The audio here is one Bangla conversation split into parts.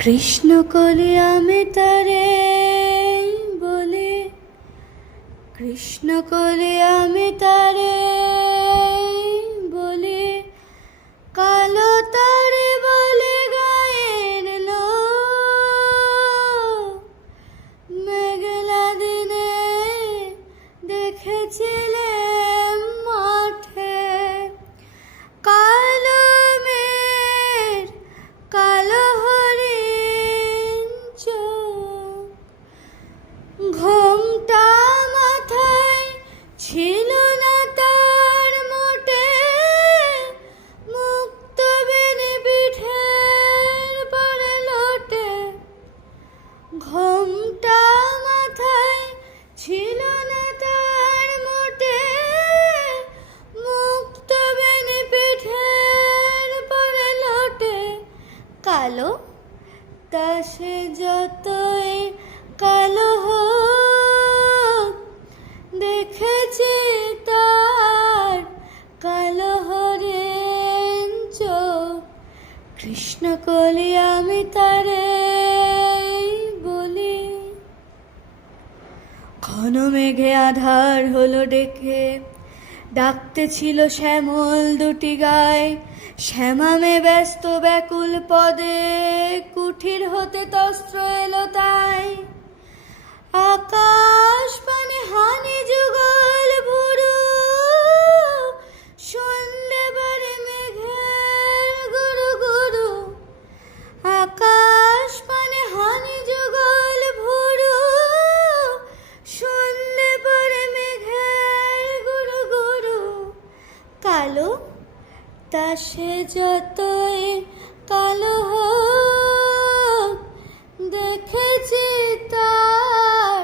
কৃষ্ণ কলি আমি তারে বলি, কৃষ্ণ কলি আমি তারে বলি, কালো তারে বলে গায়ের লোক। মেঘলা দিনে দেখেছিলেন মাঠে কালো মেঘ, কালো হরিণ চোখ। ঘোমটা মাথায় ছিল না তার মোটে, মুক্ত বেনি পিঠের পরে লোটে। ঘোমটা মাথায় ছিল না তার মোটে, মুক্ত বেনি পিঠের পরে লোটে। কালো তা সে যতই কালো হোক, দেখেছি তার কালো হরিণ চোখ। কৃষ্ণ কলি আমি তারে বলি। ঘন মেঘে আধার হলো ডেকে, ডাকতে ছিল শ্যামল দুটি গায়ে। শ্যামামে ব্যস্ত ব্যাকুল পদে, কুঠির হতে তস্ত্র এলো তাই। আকাশ পানে হানি যুগল ভুরু, শুনলে বারে মেঘের গুরু গুরু। আকাশ পানে হানি যুগল ভুরু, শুনলে বারে মেঘের গুরু গুরু। কালো তা সে যতই কালো হোক, দেখেছি তার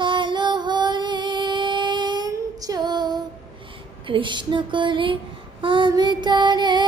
কালো হরিণ চোখ। কৃষ্ণ কলি আমি তারে